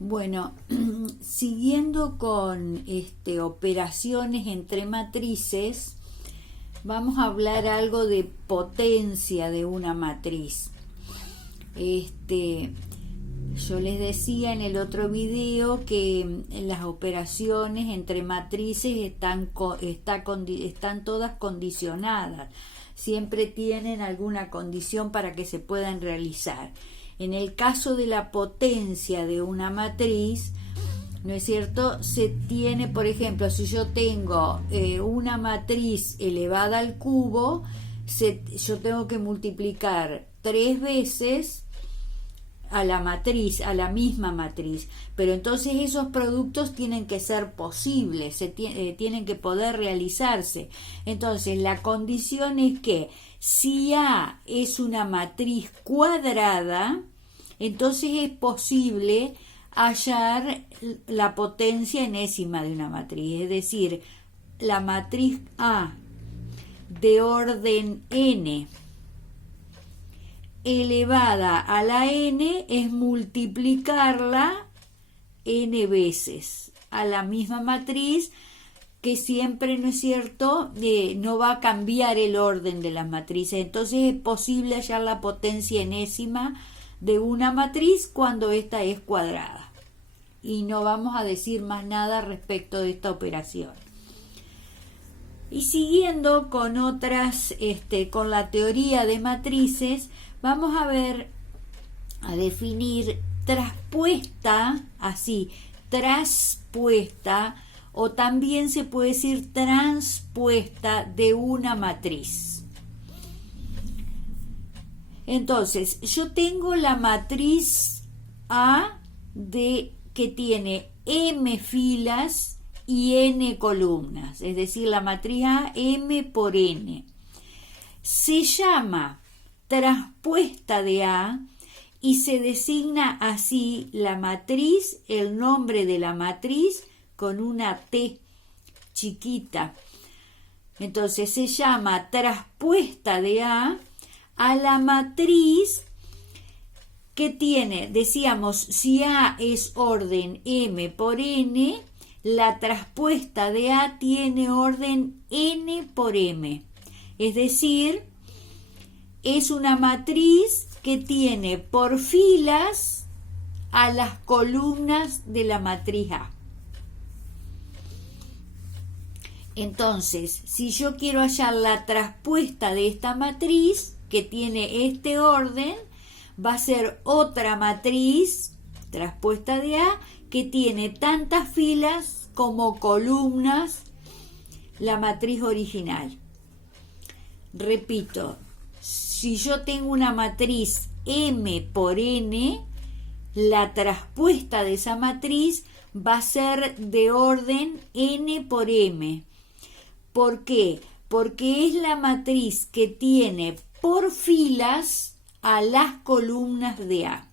Bueno, siguiendo con operaciones entre matrices, vamos a hablar algo de potencia de una matriz. Yo les decía en el otro video que las operaciones entre matrices están todas condicionadas. Siempre tienen alguna condición para que se puedan realizar. En el caso de la potencia de una matriz, ¿no es cierto? Se tiene, por ejemplo, si yo tengo una matriz elevada al cubo, yo tengo que multiplicar 3 veces a la matriz, a la misma matriz, pero entonces esos productos tienen que ser posibles, tienen que poder realizarse. Entonces la condición es que si A es una matriz cuadrada, entonces es posible hallar la potencia enésima de una matriz, es decir, la matriz A de orden n elevada a la n es multiplicarla n veces a la misma matriz, que siempre, ¿no es cierto?, no va a cambiar el orden de las matrices. Entonces es posible hallar la potencia enésima de una matriz cuando ésta es cuadrada. Y no vamos a decir más nada respecto de esta operación. Y siguiendo con otras, con la teoría de matrices, vamos a definir traspuesta, así, traspuesta, o también se puede decir transpuesta de una matriz. Entonces, yo tengo la matriz A que tiene m filas y n columnas, es decir, la matriz A m por n. Se llama traspuesta de A y se designa así la matriz, el nombre de la matriz con una T chiquita. Entonces se llama traspuesta de A la matriz que tiene, decíamos, si A es orden m por n, la traspuesta de A tiene orden n por m. Es decir, es una matriz que tiene por filas a las columnas de la matriz A. Entonces, si yo quiero hallar la traspuesta de esta matriz, que tiene este orden, va a ser otra matriz, traspuesta de A, que tiene tantas filas como columnas la matriz original. Repito, si yo tengo una matriz m por n, la traspuesta de esa matriz va a ser de orden n por m. ¿Por qué? Porque es la matriz que tiene por filas a las columnas de A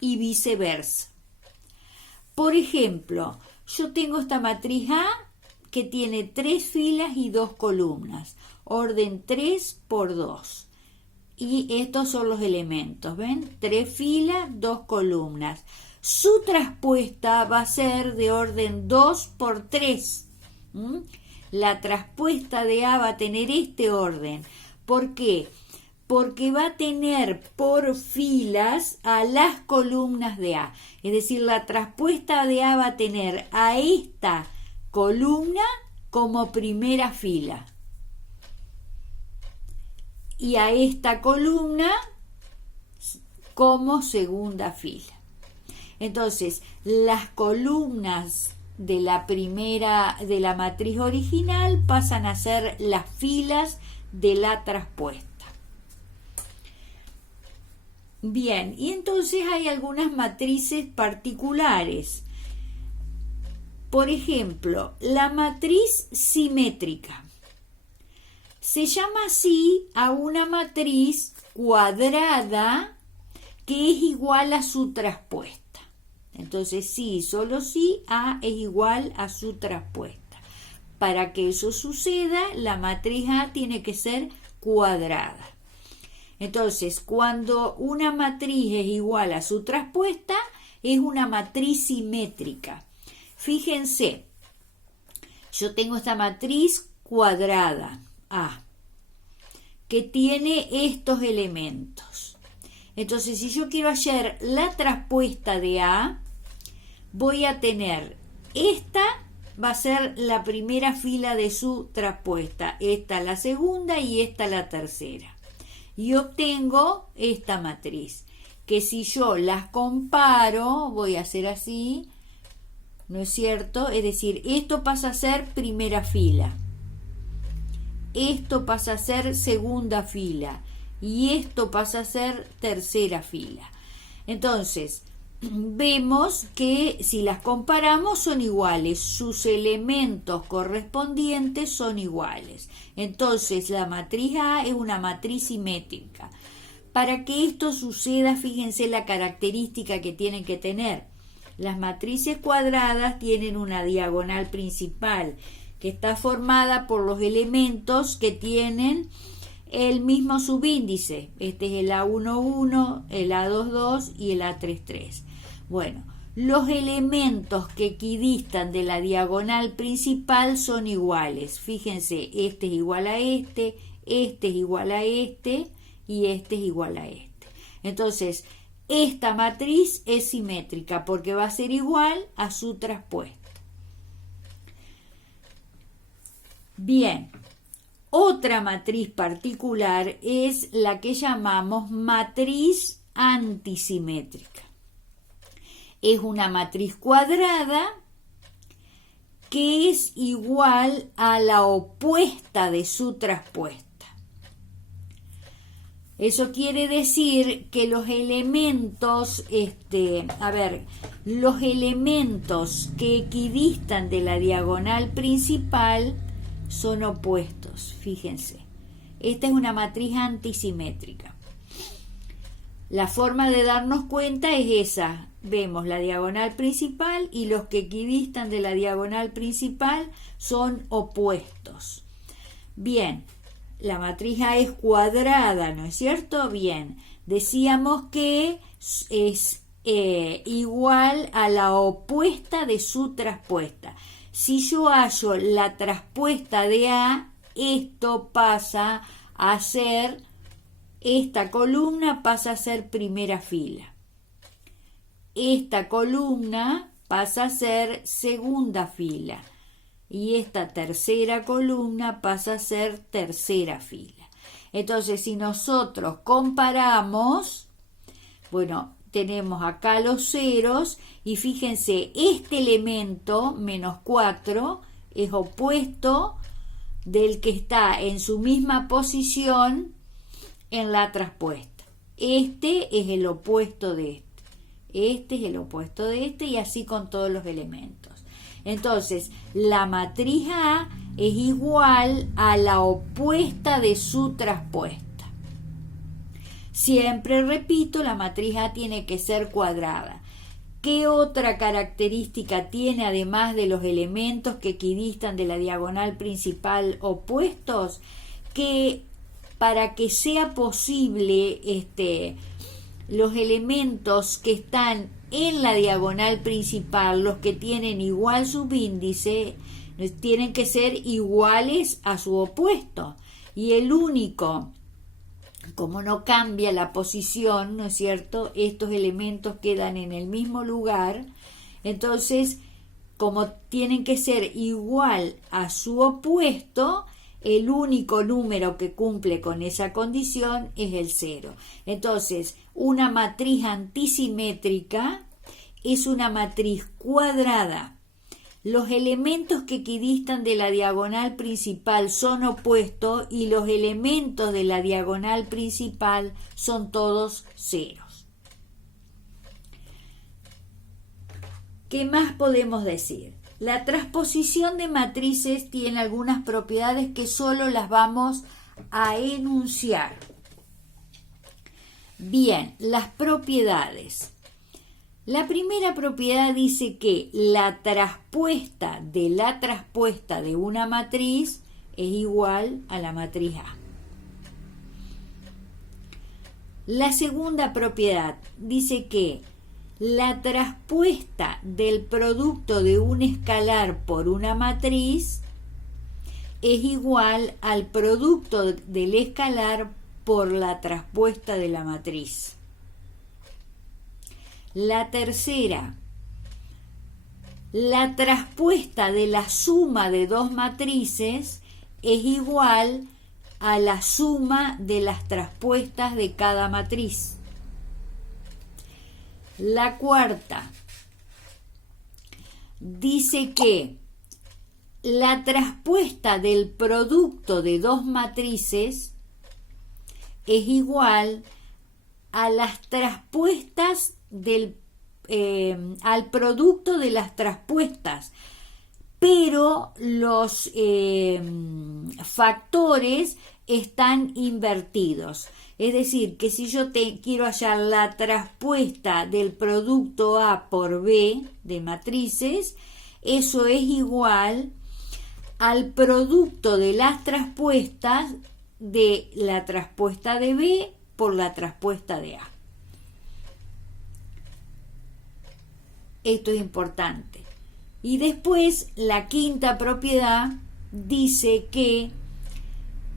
y viceversa. Por ejemplo, yo tengo esta matriz A que tiene 3 filas y 2 columnas, orden 3 por 2. Y estos son los elementos, ¿ven? 3 filas, 2 columnas. Su traspuesta va a ser de orden 2 por 3. La traspuesta de A va a tener este orden. ¿Por qué? Porque va a tener por filas a las columnas de A. Es decir, la traspuesta de A va a tener a esta columna como primera fila y a esta columna como segunda fila. Entonces, las columnas de la matriz original pasan a ser las filas de la traspuesta. Bien, y entonces hay algunas matrices particulares. Por ejemplo, la matriz simétrica. Se llama así a una matriz cuadrada que es igual a su traspuesta. Entonces, sí, solo sí, A es igual a su traspuesta. Para que eso suceda, la matriz A tiene que ser cuadrada. Entonces, cuando una matriz es igual a su traspuesta, es una matriz simétrica. Fíjense, yo tengo esta matriz cuadrada A, que tiene estos elementos. Entonces, si yo quiero hallar la traspuesta de A, voy a tener esta, va a ser la primera fila de su traspuesta, esta la segunda y esta la tercera. Y obtengo esta matriz, que si yo las comparo, voy a hacer así, ¿no es cierto? Es decir, esto pasa a ser primera fila, esto pasa a ser segunda fila y esto pasa a ser tercera fila. Entonces, vemos que si las comparamos son iguales, sus elementos correspondientes son iguales. Entonces, la matriz A es una matriz simétrica. Para que esto suceda, fíjense la característica que tienen que tener. Las matrices cuadradas tienen una diagonal principal que está formada por los elementos que tienen el mismo subíndice. Este es el A11, el A22 y el A33. Bueno, los elementos que equidistan de la diagonal principal son iguales. Fíjense, este es igual a este es igual a este y este es igual a este. Entonces, esta matriz es simétrica porque va a ser igual a su traspuesta. Bien, otra matriz particular es la que llamamos matriz antisimétrica. Es una matriz cuadrada que es igual a la opuesta de su traspuesta. Eso quiere decir que los elementos, los elementos que equidistan de la diagonal principal son opuestos, fíjense. Esta es una matriz antisimétrica. La forma de darnos cuenta es esa. Vemos la diagonal principal y los que equidistan de la diagonal principal son opuestos. Bien, la matriz A es cuadrada, ¿no es cierto? Bien, decíamos que es igual a la opuesta de su traspuesta. Si yo hallo la traspuesta de A, esto pasa a ser, esta columna pasa a ser primera fila. Esta columna pasa a ser segunda fila. Y esta tercera columna pasa a ser tercera fila. Entonces, si nosotros comparamos, bueno, tenemos acá los ceros y fíjense, este elemento, menos 4, es opuesto del que está en su misma posición en la traspuesta. Este es el opuesto de este. Este es el opuesto de este y así con todos los elementos. Entonces, la matriz A es igual a la opuesta de su traspuesta. Siempre repito, la matriz A tiene que ser cuadrada. ¿Qué otra característica tiene además de los elementos que equidistan de la diagonal principal opuestos? Que para que sea posible los elementos que están en la diagonal principal, los que tienen igual subíndice, tienen que ser iguales a su opuesto. Y el único, como no cambia la posición, ¿no es cierto?, estos elementos quedan en el mismo lugar. Entonces, como tienen que ser igual a su opuesto, el único número que cumple con esa condición es el 0. Entonces, una matriz antisimétrica es una matriz cuadrada. Los elementos que equidistan de la diagonal principal son opuestos y los elementos de la diagonal principal son todos ceros. ¿Qué más podemos decir? La transposición de matrices tiene algunas propiedades que solo las vamos a enunciar. Bien, las propiedades. La primera propiedad dice que la traspuesta de una matriz es igual a la matriz A. La segunda propiedad dice que la traspuesta del producto de un escalar por una matriz es igual al producto del escalar por la traspuesta de la matriz. La tercera, la traspuesta de la suma de dos matrices es igual a la suma de las traspuestas de cada matriz. La cuarta dice que la traspuesta del producto de dos matrices es igual a las traspuestas al producto de las traspuestas, pero los factores están invertidos. Es decir, que si yo quiero hallar la traspuesta del producto A por B de matrices, eso es igual al producto de las traspuestas de la traspuesta de B por la traspuesta de A. Esto es importante. Y después, la quinta propiedad dice que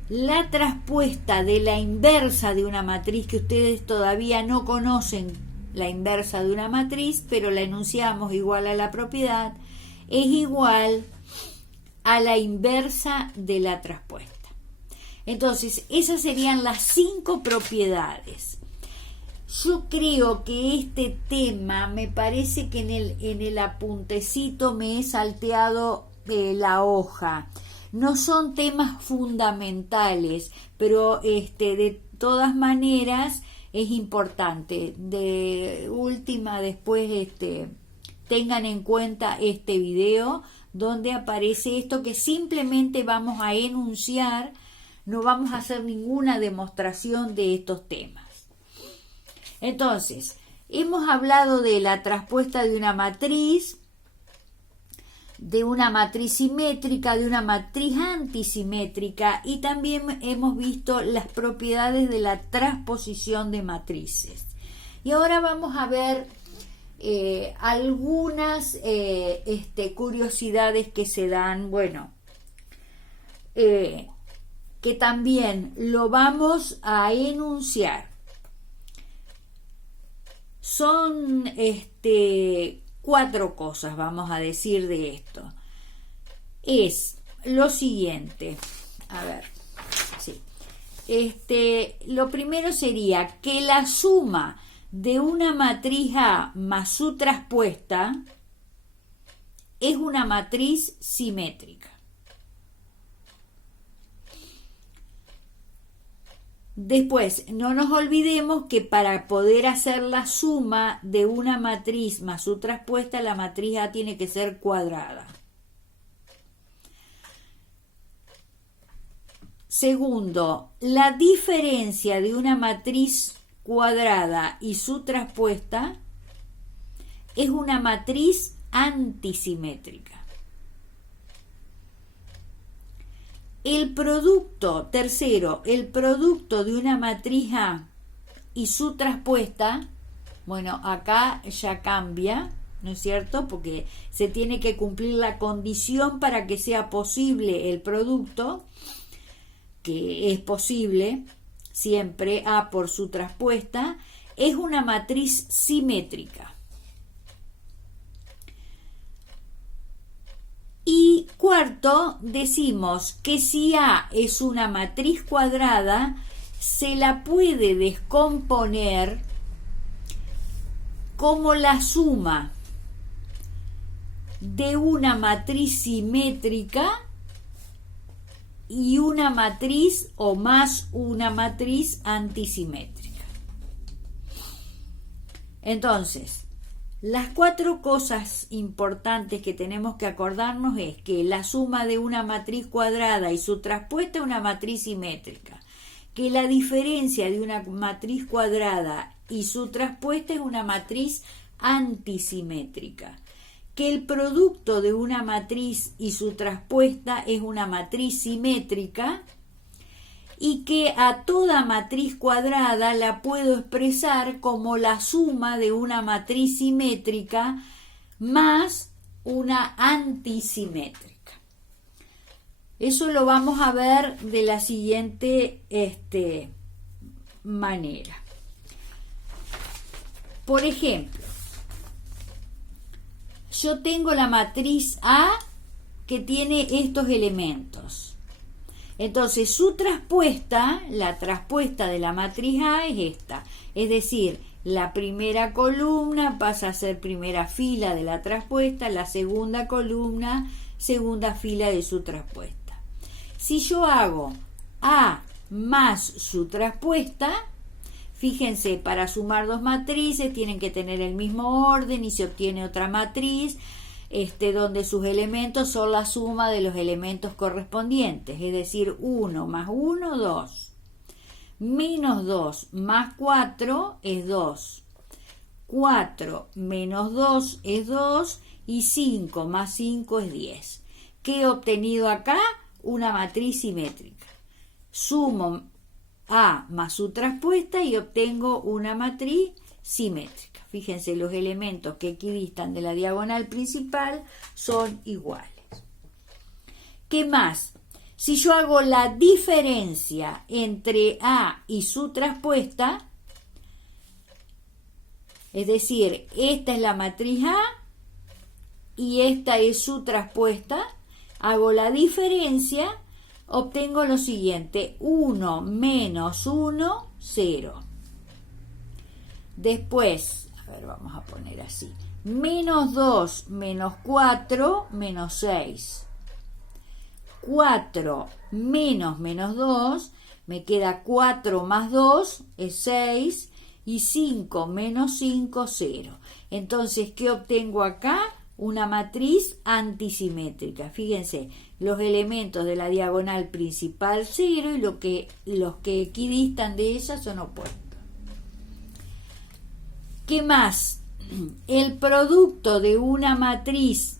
la traspuesta de la inversa de una matriz, que ustedes todavía no conocen la inversa de una matriz, pero la enunciamos igual a la propiedad, es igual a la inversa de la traspuesta. Entonces, esas serían las 5 propiedades. Yo creo que este tema, me parece que en el apuntecito me he salteado la hoja. No son temas fundamentales, pero de todas maneras es importante. De última, después tengan en cuenta este video donde aparece esto, que simplemente vamos a enunciar, no vamos a hacer ninguna demostración de estos temas. Entonces, hemos hablado de la traspuesta de una matriz simétrica, de una matriz antisimétrica, y también hemos visto las propiedades de la transposición de matrices. Y ahora vamos a ver algunas curiosidades que se dan, que también lo vamos a enunciar. Son 4 cosas, vamos a decir de esto. Es lo siguiente, a ver, sí. Lo primero sería que la suma de una matriz A más su traspuesta es una matriz simétrica. Después, no nos olvidemos que para poder hacer la suma de una matriz más su traspuesta, la matriz A tiene que ser cuadrada. Segundo, la diferencia de una matriz cuadrada y su traspuesta es una matriz antisimétrica. Tercero, el producto de una matriz A y su traspuesta, acá ya cambia, ¿no es cierto? Porque se tiene que cumplir la condición para que sea posible el producto, que es posible siempre A por su traspuesta, es una matriz simétrica. Y cuarto, decimos que si A es una matriz cuadrada, se la puede descomponer como la suma de una matriz simétrica y una matriz o más una matriz antisimétrica. Entonces, las 4 cosas importantes que tenemos que acordarnos es que la suma de una matriz cuadrada y su traspuesta es una matriz simétrica, que la diferencia de una matriz cuadrada y su traspuesta es una matriz antisimétrica, que el producto de una matriz y su traspuesta es una matriz simétrica, y que a toda matriz cuadrada la puedo expresar como la suma de una matriz simétrica más una antisimétrica. Eso lo vamos a ver de la siguiente manera. Por ejemplo, yo tengo la matriz A que tiene estos elementos. Entonces su traspuesta, la traspuesta de la matriz A es esta. Es decir, la primera columna pasa a ser primera fila de la traspuesta, la segunda columna, segunda fila de su traspuesta. Si yo hago A más su traspuesta, fíjense, para sumar dos matrices tienen que tener el mismo orden y se obtiene otra matriz donde sus elementos son la suma de los elementos correspondientes, es decir, 1 más 1, 2. Menos 2 más 4 es 2. 4 menos 2 es 2 y 5 más 5 es 10. ¿Qué he obtenido acá? Una matriz simétrica. Sumo A más su traspuesta y obtengo una matriz simétrica. Fíjense, los elementos que equidistan de la diagonal principal son iguales. ¿Qué más? Si yo hago la diferencia entre A y su traspuesta, es decir, esta es la matriz A y esta es su traspuesta, hago la diferencia, obtengo lo siguiente: 1 menos 1, 0. Después, a ver, vamos a poner así, menos 2 menos 4, menos 6. 4 menos 2, me queda 4 más 2 es 6 y 5 menos 5, 0. Entonces, ¿qué obtengo acá? Una matriz antisimétrica. Fíjense, los elementos de la diagonal principal 0 y los que equidistan de ella son opuestos. ¿Qué más? El producto de una matriz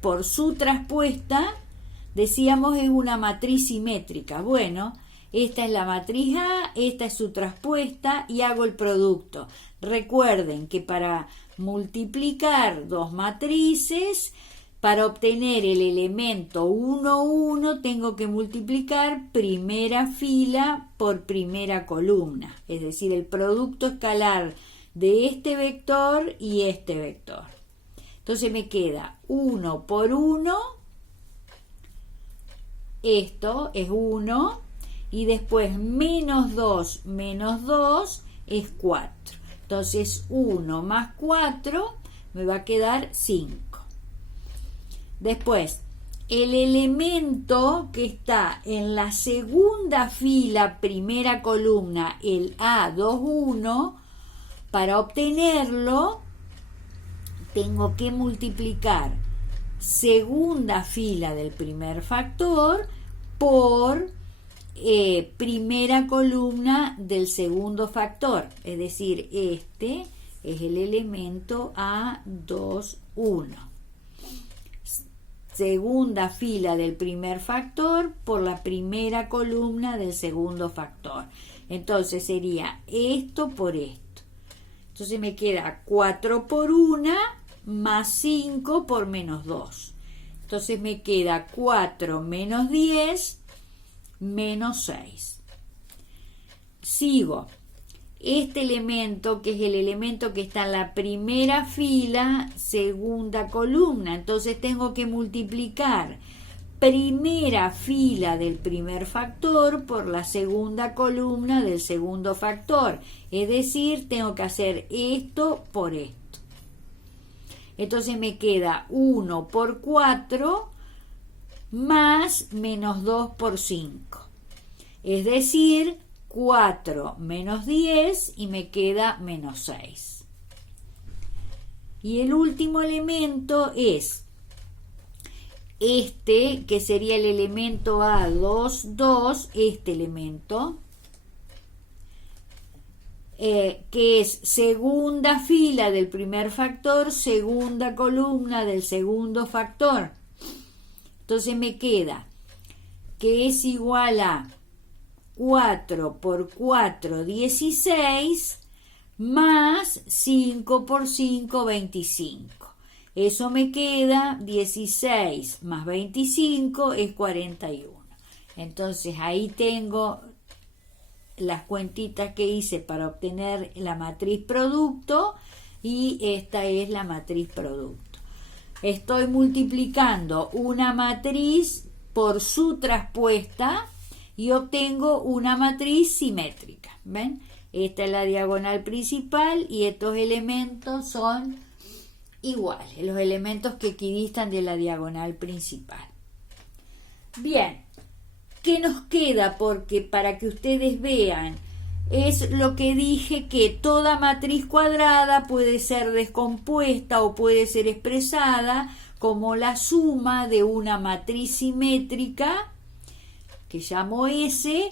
por su traspuesta, decíamos, es una matriz simétrica. Bueno, esta es la matriz A, esta es su traspuesta y hago el producto. Recuerden que para multiplicar dos matrices, para obtener el elemento 1, 1, tengo que multiplicar primera fila por primera columna, es decir, el producto escalar de este vector y este vector. Entonces me queda 1 por 1, esto es 1, y después menos 2 es 4. Entonces 1 más 4 me va a quedar 5. Después, el elemento que está en la segunda fila, primera columna, el A21, para obtenerlo tengo que multiplicar segunda fila del primer factor por primera columna del segundo factor, es decir, este es el elemento A21. Segunda fila del primer factor por la primera columna del segundo factor. Entonces sería esto por esto. Entonces me queda 4 por 1 más 5 por menos 2. Entonces me queda 4 menos 10 menos 6. Sigo. Este elemento, que es el elemento que está en la primera fila, segunda columna, entonces tengo que multiplicar primera fila del primer factor por la segunda columna del segundo factor, es decir, tengo que hacer esto por esto. Entonces me queda 1 por 4 más menos 2 por 5, es decir, 4 menos 10 y me queda menos 6. Y el último elemento es este, que sería el elemento A22, este elemento, que es segunda fila del primer factor, segunda columna del segundo factor. Entonces me queda que es igual a 4 por 4, 16, más 5 por 5, 25. Eso me queda 16 más 25 es 41. Entonces ahí tengo las cuentitas que hice para obtener la matriz producto y esta es la matriz producto. Estoy multiplicando una matriz por su traspuesta y obtengo una matriz simétrica. ¿Ven? Esta es la diagonal principal y estos elementos son iguales, los elementos que equidistan de la diagonal principal. Bien, ¿qué nos queda? Porque para que ustedes vean, es lo que dije, que toda matriz cuadrada puede ser descompuesta o puede ser expresada como la suma de una matriz simétrica, que llamo S,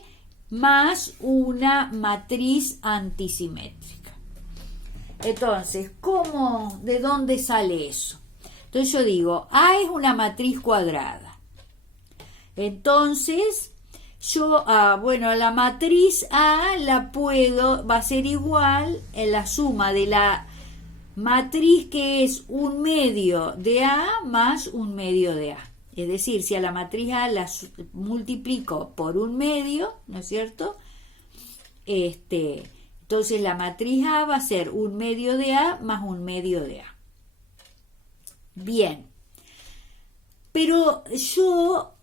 más una matriz antisimétrica. Entonces, ¿de dónde sale eso? Entonces yo digo, A es una matriz cuadrada. Entonces, la matriz A va a ser igual en la suma de la matriz que es un medio de A más un medio de A. Es decir, si a la matriz A la multiplico por un medio, ¿no es cierto? Entonces la matriz A va a ser un medio de A más un medio de A. Bien. Pero yo,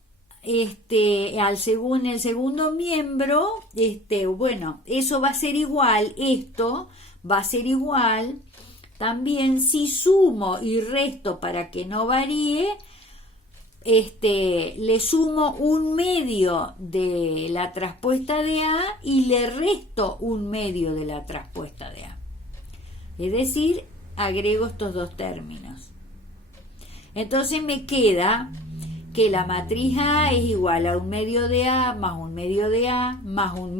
según el segundo miembro, eso va a ser igual, esto va a ser igual también si sumo y resto para que no varíe. Le sumo un medio de la traspuesta de A y le resto un medio de la traspuesta de A. Es decir, agrego estos dos términos. Entonces me queda que la matriz A es igual a un medio de A más un medio de A más un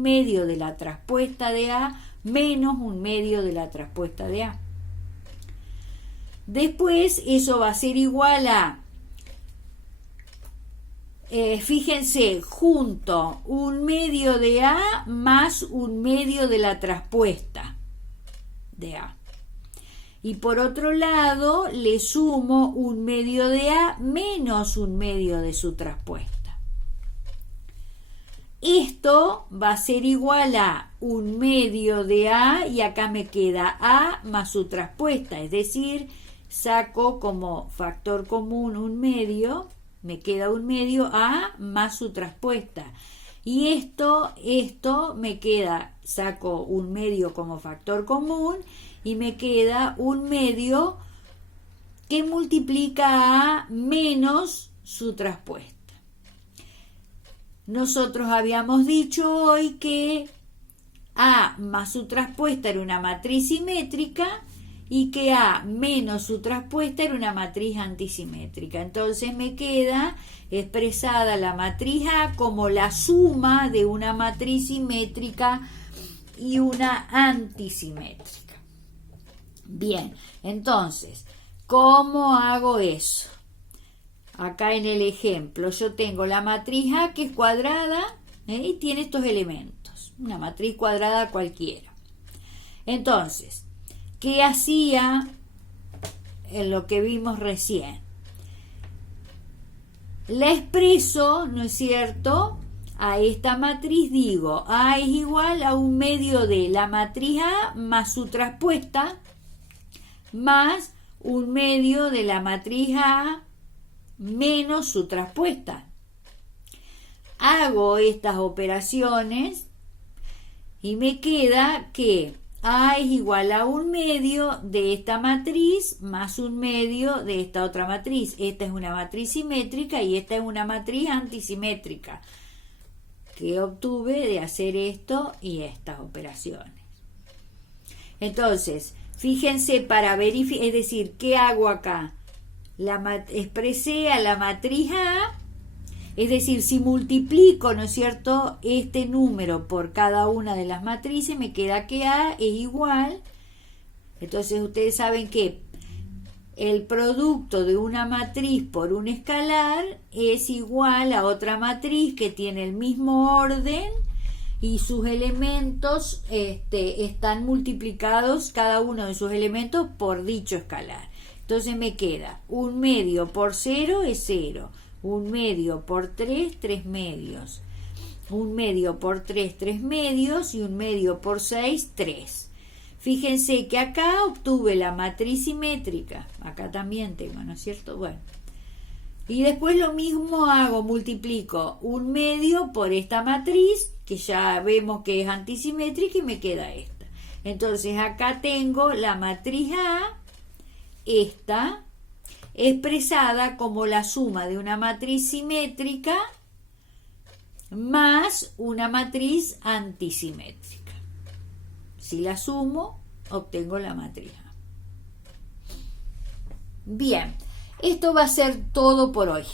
medio de la traspuesta de A menos un medio de la traspuesta de A. Después eso va a ser igual a, fíjense, junto un medio de A más un medio de la traspuesta de A. Y por otro lado le sumo un medio de A menos un medio de su traspuesta. Esto va a ser igual a un medio de A y acá me queda A más su traspuesta, es decir, saco como factor común un medio, me queda un medio A más su traspuesta. Y esto me queda, saco un medio como factor común y me queda un medio que multiplica A menos su traspuesta. Nosotros habíamos dicho hoy que A más su traspuesta era una matriz simétrica y que A menos su traspuesta era una matriz antisimétrica. Entonces me queda expresada la matriz A como la suma de una matriz simétrica y una antisimétrica. Bien, entonces, ¿cómo hago eso? Acá en el ejemplo yo tengo la matriz A que es cuadrada y tiene estos elementos, una matriz cuadrada cualquiera. Entonces, ¿qué hacía en lo que vimos recién? La expreso, ¿no es cierto? A esta matriz digo, A es igual a un medio de la matriz A más su traspuesta, más un medio de la matriz A menos su traspuesta. Hago estas operaciones y me queda que A es igual a un medio de esta matriz más un medio de esta otra matriz. Esta es una matriz simétrica y esta es una matriz antisimétrica que obtuve de hacer esto y estas operaciones. Entonces, fíjense para verificar, es decir, ¿qué hago acá? Expresé a la matriz A, es decir, si multiplico, ¿no es cierto?, este número por cada una de las matrices, me queda que A es igual. Entonces ustedes saben que el producto de una matriz por un escalar es igual a otra matriz que tiene el mismo orden y sus elementos están multiplicados, cada uno de sus elementos, por dicho escalar. Entonces me queda 1/2 por 0 es 0, 1/2 por 3, 3/2, 1/2 por 3, 3/2 y 1/2 por 6, 3. Fíjense que acá obtuve la matriz simétrica, acá también tengo, ¿no es cierto? Bueno, y después lo mismo hago, multiplico 1/2 por esta matriz, que ya vemos que es antisimétrica, y me queda esta. Entonces acá tengo la matriz A, esta, expresada como la suma de una matriz simétrica más una matriz antisimétrica. Si la sumo, obtengo la matriz A. Bien, esto va a ser todo por hoy.